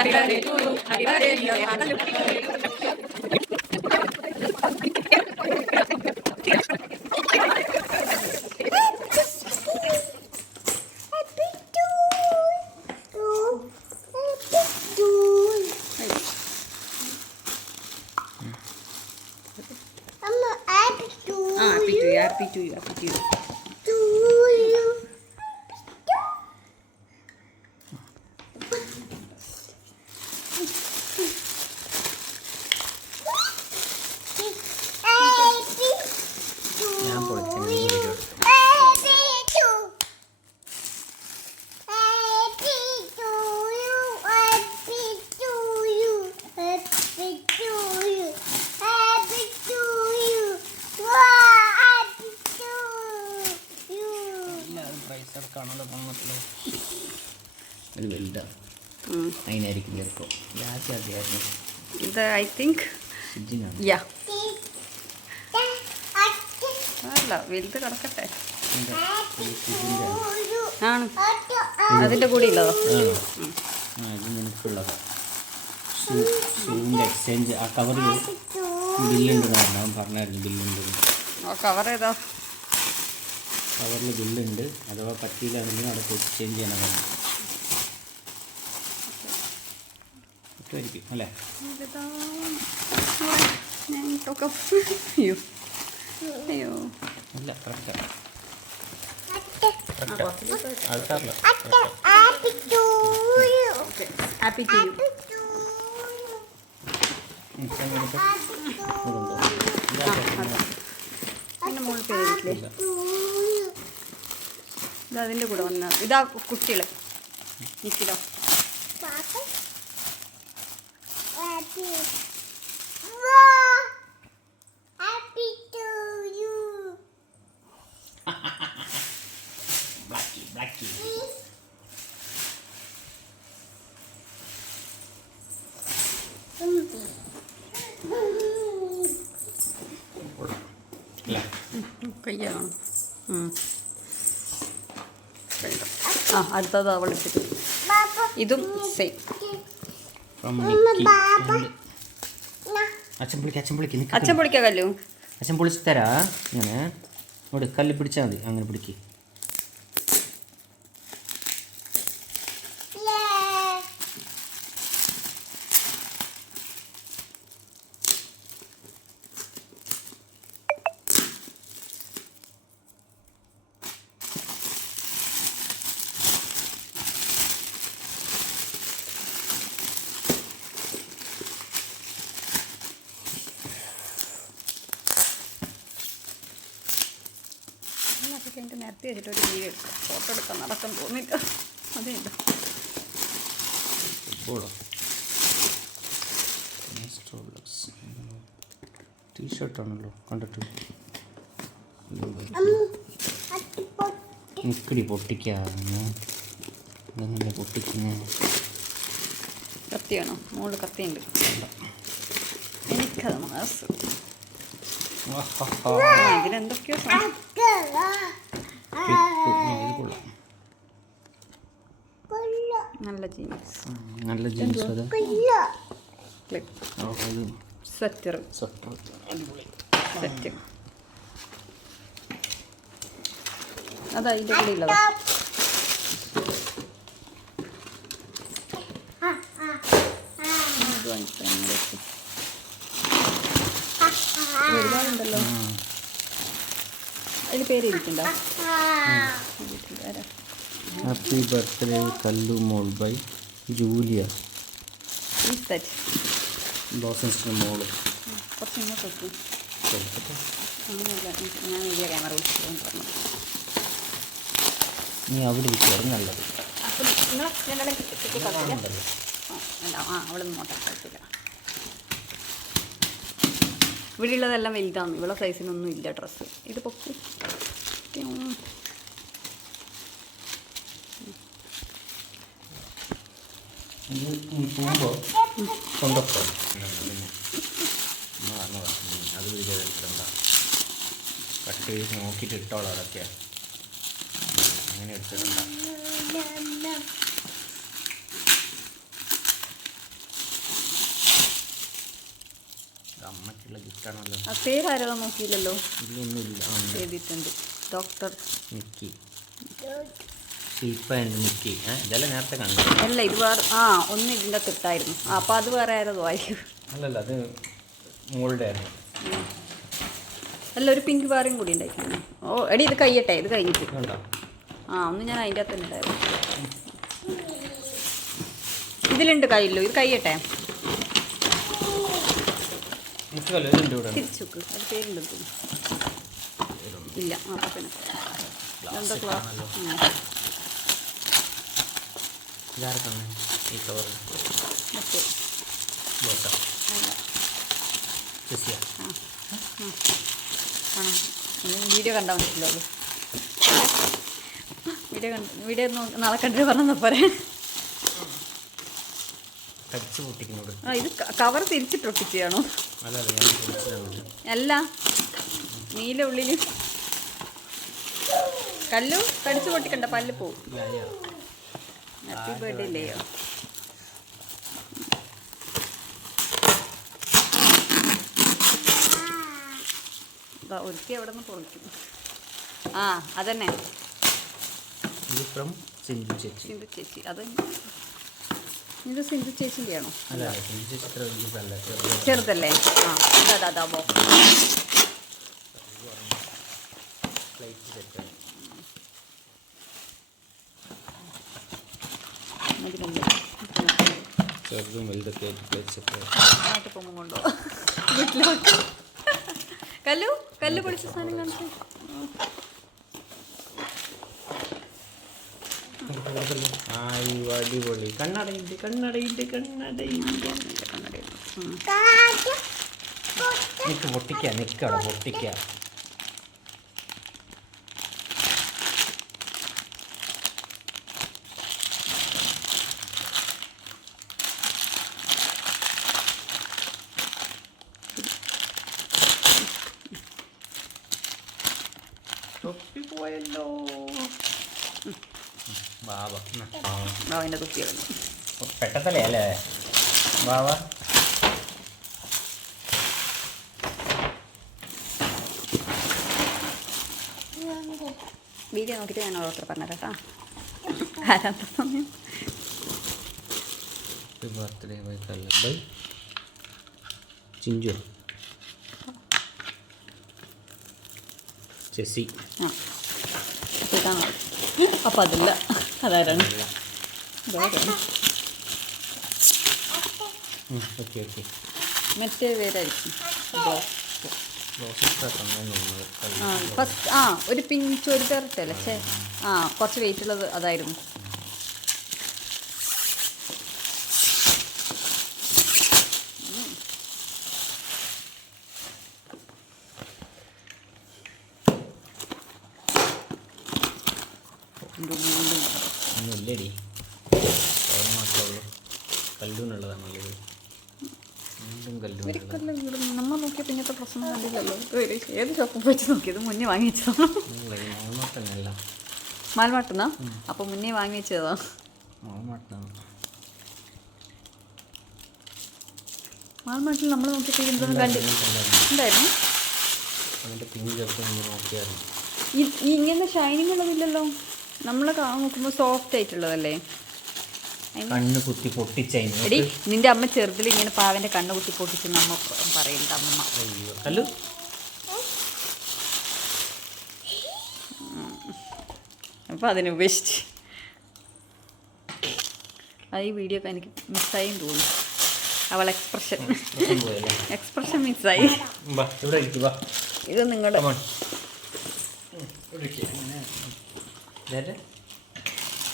Happy birthday to you. Happy birthday, dear Matalu. Happy to you. Happy to you. ഒരു വലുതാണ് അതിനായിരിക്കും ചിലപ്പോൾ ഇത് I think യാ അല്ല വലുത് കിടക്കട്ടെ ആണ് അതിൻ്റെ കൂടെ ഉള്ളതോ ഇത് നിനക്കുള്ളതാ ഷൂവിൻ്റെ എക്സ്ചേഞ്ച് ആ കവറിൽ ബില്ലുണ്ടെന്ന് പറഞ്ഞു അവൻ പറഞ്ഞായിരുന്നു ബില്ലുണ്ട് ആ കവർ ഏതാ കവറിൽ ബില്ലുണ്ട് അഥവാ പറ്റിയില്ല എന്നുണ്ടെങ്കിൽ അവിടെ എക്സ്ചേഞ്ച് ചെയ്യണം പറഞ്ഞു പറ്റുമായിരിക്കും അല്ലേ അയ്യോ അയ്യോ ഇല്ല കറക്റ്റ് ആൾക്കാരില്ല ഹാപ്പി ടു യു അതിൻ്റെ മുകളിൽ പേരില്ലേ ഇത് അതിൻ്റെ കൂടെ വന്ന ഇതാ കുട്ടികൾ നിൽക്കിലോ കയ്യാണ് ആ അടുത്തത് അവൾ എടുത്തിട്ട് ഇതും സെയിം അച്ഛൻ പൊളിക്കാ കല്ലു അച്ഛൻ പൊളിച്ച് തരാ ഇങ്ങനെ ഇവിടെ കല്ല് പിടിച്ചാൽ മതി അങ്ങനെ പിടിക്ക് എനിക്ക് നേരത്തെ വെച്ചിട്ടൊരു വീഡിയോ എടുക്കാം ഫോട്ടോ എടുക്കാൻ നടക്കാൻ തോന്നില്ല അതേ ഉണ്ടോ ടീഷർട്ടാണല്ലോ കണ്ടിട്ട് നിക്കടി പൊട്ടിക്കാന്ന് പൊട്ടിക്കുന്ന കത്തിയാണോ മുകളിൽ കത്തിയുണ്ട് എനിക്കത് മാസം ഇതിലെന്തൊക്കെയോ നല്ല ജീൻസ് നല്ല ജീൻസ് സ്വെറ്റർ സെറ്റ് അതാ അതിൻ്റെ കൂടെ ഉള്ളതാ ഒരുപാടുണ്ടല്ലോ അതിന് പേര് ഇരിക്കണ്ടോ ഹാപ്പി ബർത്ത്ഡേ കല്ലു മോൾ ബൈ ജൂലിയ ബോസൻസിൻ്റെ മോള് കുറച്ച് ഇങ്ങോട്ട് വെക്കും അങ്ങനെയല്ല ഞാൻ വലിയ ക്യാമറ വിളിച്ചു പറഞ്ഞു നീ അവിടെ ഇരിക്കുകയാണ് നല്ലത് ആ അവിടെ നിന്ന് നോട്ടാൻ കുഴപ്പമില്ല ഇവിടെ ഉള്ളതെല്ലാം വലുതാണ് ഇവിടെ സൈസിനൊന്നും ഇല്ല ഡ്രസ്സ് ഇത് പൊക്കി പോകുമ്പോൾ കൊണ്ടപ്പോ അത് വിചാരിച്ചിട്ടുണ്ട കട്ട് ചെയ്ത് നോക്കിയിട്ട് ഇട്ടോളാം അതൊക്കെ അങ്ങനെ എടുത്തിട്ടുണ്ട അമ്മയ്ക്കുള്ള ഗിഫ്റ്റാണല്ലോ. ആ പേരാരോ നോക്കിയില്ലല്ലോ. ഇതിലൊന്നുമില്ല. എഴുതിയിട്ടുണ്ട് ഡോക്ടർ മിക്കി, ഷീപ്പ ആൻഡ് മിക്കി. ഇതെല്ലാം നേരത്തെ കണ്ടു. അല്ല ഇത് വേറെ ഒന്ന് ഇതിൻ്റെ അകത്തിട്ടായിരുന്നു. അപ്പോൾ അത് വേറെ ആരോ ആയിരിക്കും. അല്ലല്ല, അത് മോളുടെ ആയിരുന്നു. അല്ല ഒരു പിങ്ക് വേറെയും കൂടി ഉണ്ടായിരുന്നു. ഓ എടി ഇത് കഴിയട്ടെ, ഇത് കഴിഞ്ഞിട്ട്. ഉണ്ടോ? ഒന്ന് ഞാൻ അതിൻ്റെ അകത്ത് തന്നെ ഉണ്ടായിരുന്നു. ഇതിലുണ്ട് കയ്യില്ലോ, ഇത് കഴിയട്ടെ. തിരിച്ചു വെക്ക്, അത് പേരുണ്ട് ഇല്ല. പിന്നെ എന്താ ക്ലാസ് മറ്റേ വീഡിയോ കണ്ടാൽ മനസ്സിലാവുള്ളൂ. വീഡിയോ നാളെ കണ്ടിട്ട് പറഞ്ഞാൽ പോരെ. ഇത് കവർ തിരിച്ചിട്ടൊട്ടിച്ചാണോ? അല്ല, നീല ഉള്ളിൽ കല്ലു കടിച്ചു പൊട്ടിക്കണ്ട, പല്ല് പോവും. ഹാപ്പി ബർത്ത്ഡേ ഇല്ലയോ? ഒരിക്കൽ എവിടെ നിന്ന് പൊളിക്കും. അതന്നെ സിന്ധു ചേച്ചി. അത് ഇത് സിന്ധു ചേച്ചിൻ്റെ ആണോ? ചെറുതല്ലേ? അതാ നാട്ടിൽ പോകുമ്പോൾ കൊണ്ടോ വീട്ടിലോട്ട്. കല്ല് പൊടിച്ച സാധനം കാണിച്ചു. അടിപൊളി. കണ്ണടയുണ്ട്. നിക്കവിടെ പൊട്ടിക്ക. തൊപ്പിപ്പോയല്ലോ ബാബാവിൻ്റെ തൊപ്പി പെട്ടത്തല്ലേ അല്ലേ ബാബ? വീഡിയോ നോക്കിയിട്ട് ഞാൻ ഓരോരുത്തർ പറഞ്ഞ കേട്ടോ. ആരാത്ത സമയം ബർത്ത്ഡേ ബൈ ചിഞ്ചു ചെസ്സി. ഇതാണോ? അപ്പം അതല്ല, അതാരാണ്? മറ്റേ പേരായിരിക്കും. ഫസ്റ്റ് ഒരു പിങ്ക് ചുരിദാർ ഇട്ടല്ലേ? കുറച്ച് വെയിറ്റ് ഉള്ളത് അതായിരുന്നു. ഒന്നുമില്ലടി, കല്ലൂന്നുള്ളതാണല്ലോ. നമ്മൾ നോക്കിയപ്പോൾ ഇങ്ങനത്തെ പ്രശ്നം കണ്ടില്ലല്ലോ. ഏത് ഷോപ്പിൽ പോയിട്ട് നോക്കിയത്? മുന്നേ വാങ്ങിച്ചതാണോ? മാൽമാട്ടുന്നാ? അപ്പോൾ മുന്നേ വാങ്ങിച്ചതാ. മാൽമാട്ടിൽ നമ്മൾ നോക്കിയപ്പോൾ എന്തൊന്നും കണ്ടിട്ടുണ്ടായിരുന്നു. ഇങ്ങനെ ഷൈനിങ് ഉള്ളതില്ലല്ലോ. നമ്മൾ നോക്കുമ്പോൾ സോഫ്റ്റ് ആയിട്ടുള്ളതല്ലേ? കണ്ണ് കുത്തി പൊട്ടിച്ചി. നിന്റെ അമ്മ ചെറുതിൽ ഇങ്ങനെ പാവന്റെ കണ്ണ് കുത്തി പൊട്ടിച്ചെന്ന് അമ്മ പറയുന്നുണ്ട്. അമ്മ കല്ലു അപ്പം അതിനുപേക്ഷിച്ച് അത് ഈ വീഡിയോ ഒക്കെ എനിക്ക് മിസ്സായും തോന്നി. അവൾ എക്സ്പ്രഷൻ മിസ്സായി. ഇത് നിങ്ങളുടെ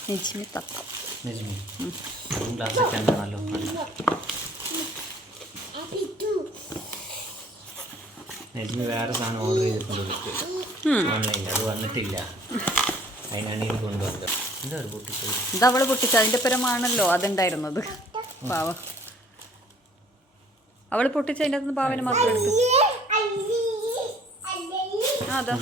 നെജ്മി തത്ത. നെജ്മി വേറെ സാധനം ഓർഡർ ചെയ്തിട്ടുണ്ട് ഓൺലൈനിൽ, അത് വന്നിട്ടില്ല. അതിനാണ് ഇത് കൊണ്ടുവന്നത്. എന്താ പൊട്ടിച്ചത്? ഇത് അവള് പൊട്ടിച്ചത്. അതിൻ്റെ പരമാണല്ലോ അതുണ്ടായിരുന്നത്. പാവ അവള് പൊട്ടിച്ച അതിൻ്റെ അകത്തുനിന്ന് പാവനെ മാത്രം എടുത്തു. അതാ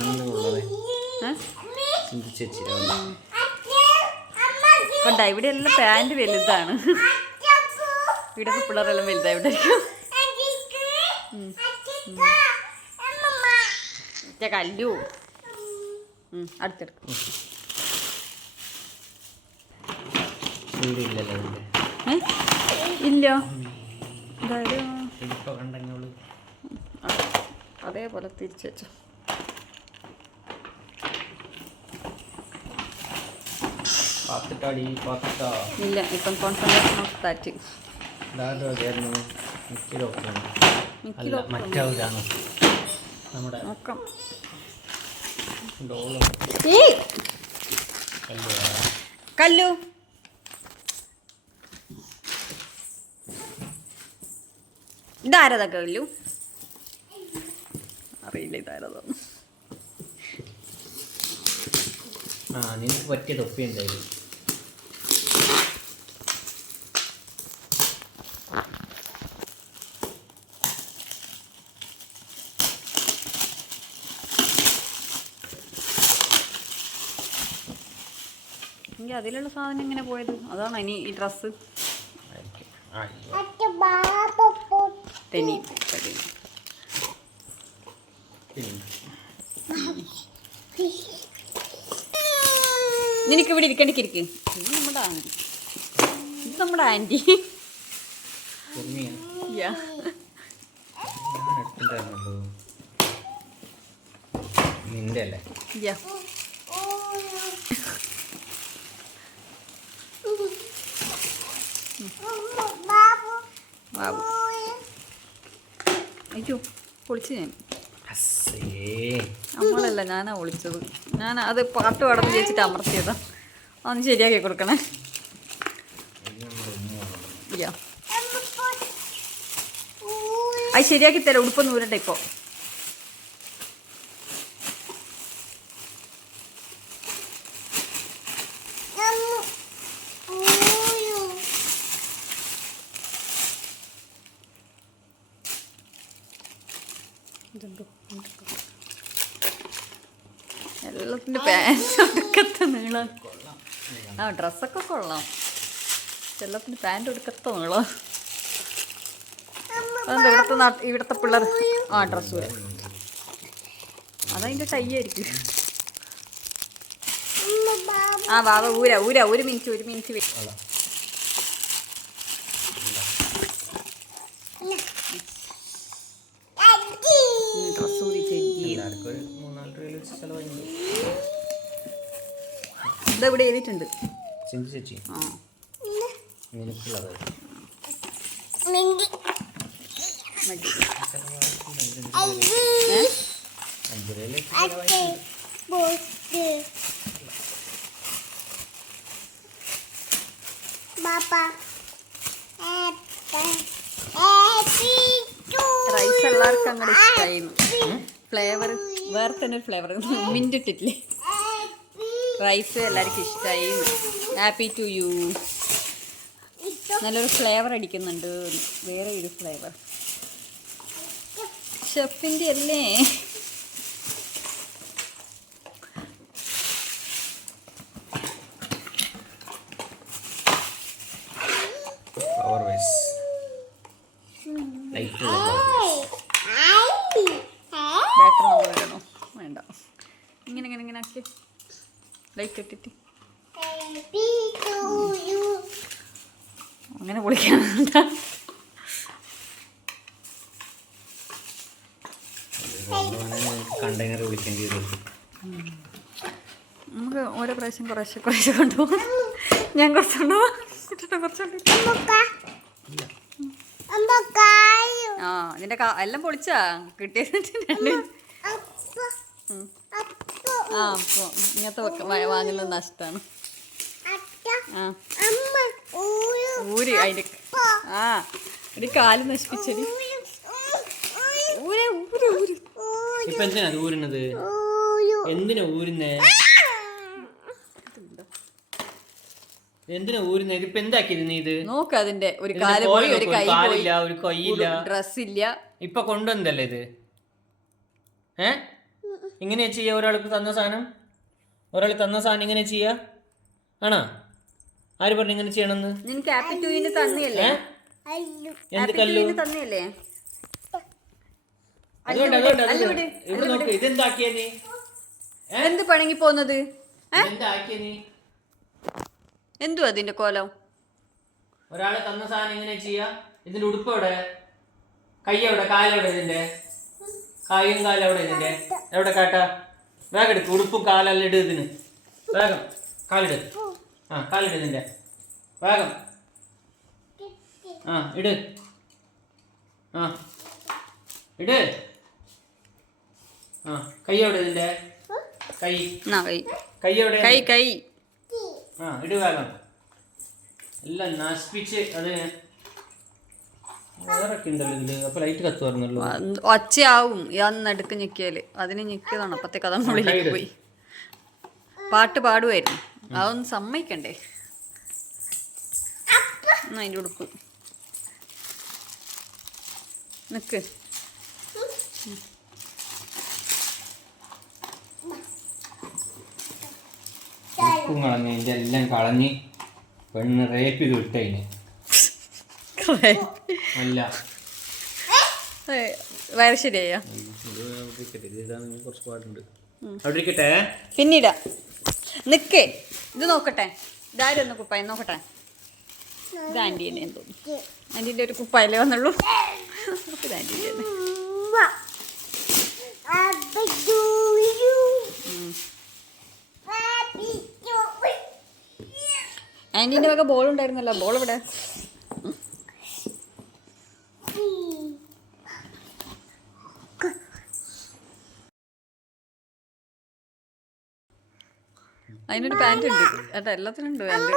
കണ്ട, ഇവിടെ എല്ലാം പാൻറ് വലുതാണ്. ഇവിടെ പിള്ളേരെല്ലാം വലുതാണ്. ഇവിടെ കല്ലു അടുത്തെടുക്കും. ഇല്ല അതേപോലെ തിരിച്ചു വെച്ചു. ഇല്ല ഇപ്പം കോൺസെൻട്രേഷൻ ഓഫ് ദാറ്റ് നോക്കാം. കല്ലു ഇതാരതൊക്കെ കല്ലു അറിയില്ല ഇതാരതാണ്. നിനക്ക് പറ്റിയ തൊപ്പി എന്തായാലും എനിക്ക് അതിലുള്ള സാധനം എങ്ങനെ പോയത്? അതാണ് ഇനി ഈ ഡ്രസ്സ് തെനി നിനക്ക് ഇവിടെ ഇരിക്കണ്ടിരിക്ക്. ഇത് നമ്മുടെ ആൻറ്റി, ഇത് നമ്മുടെ ആൻറ്റി. നിന്റെ അല്ലേ? ബാബു അയ്യോ പൊളിച്ചു ഞാൻ. നമ്മളല്ല ഞാനാ പൊളിച്ചത്. ഞാൻ അത് പാട്ട് പാടം ചേച്ചിട്ട് അമർത്തിയതാ. അതൊന്ന് ശരിയാക്കി കൊടുക്കണേ. അത് ശരിയാക്കി തരാം. ഉടുപ്പൊന്നും ഊരട്ടെ ഇപ്പോൾ. എല്ലാത്തിൻ്റെ പാൻറ്റ് നീളം. ഡ്രസ്സൊക്കെ കൊള്ളാം. എല്ലാത്തിൻ്റെ പാൻറ്റ് എടുക്കത്ത നീളം. അതെന്താ ഇവിടുത്തെ പിള്ളേർ ഡ്രസ്സ് വരെ അതതിൻ്റെ കയ്യായിരിക്കും. ബാബ ഒരു മിനിറ്റ് ഡ്രസ്സ് ഊരി ഇതെവിടെ എഴുതിയിട്ടുണ്ട്. റൈസ് എല്ലാവർക്കും അങ്ങനെ ഇഷ്ടമായിരുന്നു. ഫ്ലേവർ വേറെ തന്നെ ഒരു ഫ്ലേവർ മിന്റ് ഇട്ടിട്ടില്ലേ. റൈസ് എല്ലാവർക്കും ഇഷ്ടമായി. Happy to you. നല്ലൊരു ഫ്ലേവർ അടിക്കുന്നുണ്ട്. വേറെ ഒരു ഫ്ലേവർ ഷെഫിൻ്റെ അല്ലേ. ബാറ്റർ നമ്മൾ ഇടണോ? വേണ്ട. ഇങ്ങനെ ആക്കി ലൈറ്റ് ഇട്ടിട്ട് അങ്ങനെ പൊളിക്കാൻ കണ്ടെയ്നർ വിളിക്കേണ്ടി വരും. നമുക്ക് ഓരോ പ്രാവശ്യം കുറേശ്ശെ കൊണ്ടുപോകും. ഞാൻ കുറച്ചുകൊണ്ടുപോകാം. നിന്റെ എല്ലാം പൊളിച്ചാ കിട്ടിയത്. അപ്പോൾ ഇങ്ങനത്തെ വാങ്ങുന്നത് നഷ്ടമാണ്. ഊര് അതിൻ്റെ ഒരു കാല് നശിപ്പിച്ചടി. ഇപ്പൊ എന്തിനാ അത് ഊരുന്നത്? എന്തിനാ ഊരുന്നേ? എന്തിനാ ഊരുന്നത്? ഇപ്പൊ എന്താക്കിയത് നീ? ഇത് നോക്ക്. അതിന്റെ ഒരു കാല് പോയി, ഒരു കാലില്ല, ഒരു കൈയില്ല, ഡ്രസ് ഇല്ല. ഇപ്പൊ കൊണ്ടുവന്നല്ലേ ഇത്? ഇങ്ങനെയാ ചെയ്യാ? ഒരാൾക്ക് തന്ന സാധനം ഇങ്ങനെ ചെയ്യാ ആണോ? ആര് പറഞ്ഞു ഇങ്ങനെ ചെയ്യണമെന്ന്? നിനക്ക് ഹാപ്പി ടു യുവിന് തന്നെയല്ലേ? എന്ത് കല്ലു? തന്നെയല്ലേ? അതുകൊണ്ട് ഇവിടെ നോക്ക്, ഇതെന്താക്കിയ നീ? എന്ത് പണങ്ങി പോന്നത്? എന്താക്കിയ നീ? എന്തു അതിന്റെ കോലം? ഒരാള് തന്ന സാധനം എങ്ങനെ ചെയ്യാ? ഇതിന്റെ ഉടുപ്പ് എവിടെ? കൈ എവിടെ? കാലെവിടെ ഇതിന്റെ? കായും കാലും എവിടെ ഇതിന്റെ? എവിടെ കാട്ടാ? വേഗം എടുക്ക്, ഉടുപ്പും കാലെല്ലാം ഇട് ഇതിന്. വേഗം കാലിട്. ആ കാലിട് ഇതിന്റെ. വേഗം ആ ഇട്. ആ ഇട്. ആ കൈ എവിടെ ഇതിന്റെ? കൈ കൈ എവിടെ? കൈ ആ ഇട് വേഗം. എല്ലാം നശിപ്പിച്ച് അത് വേറൊക്കെ ഉണ്ടല്ലോ ഇതില്. അപ്പൊ ലൈറ്റ് കത്ത് പറഞ്ഞല്ലോ. ഒച്ചയാവും നടുക്ക് ഞെക്കിയാല്. അതിന് ഞെക്കിയതാണ്. അപ്പത്തേക്ക് അതങ്ങ് ഉള്ളിലേക്ക് പോയി. പാട്ട് പാടുമായിരുന്നു, അതൊന്ന് സമ്മതിക്കണ്ടേ? അതിൻ്റെ ഉടുപ്പ് നിക്ക്. ഉപ്പും കളഞ്ഞ് ഇതിന്റെ എല്ലാം കളഞ്ഞ് പെണ്ണ് റേപ്പ് ചെയ്ത് വിട്ടതിന് അല്ല വയറ് ശരിയായോ? കുറച്ച് പാടുണ്ട്. അവിടെ ഇരിക്കട്ടെ, പിന്നീടാ. നിക്കേ, ഇത് നോക്കട്ടെ. ഇതാരും ഒന്ന് കുപ്പായം നോക്കട്ടെ. ഇത് ആൻറ്റീനെ തോന്നുന്നു. ആൻറ്റീൻ്റെ ഒരു കുപ്പായല്ലേ വന്നുള്ളൂ. ഇത് ആൻറ്റീൻ്റെ ആൻറ്റീൻ്റെ വക ബോൾ ഉണ്ടായിരുന്നല്ലോ. ബോൾ ഇവിടെ. അതിനൊരു പാൻറ് ഉണ്ട് കേട്ടോ, എല്ലാത്തിനും ഉണ്ട് പാൻറ്.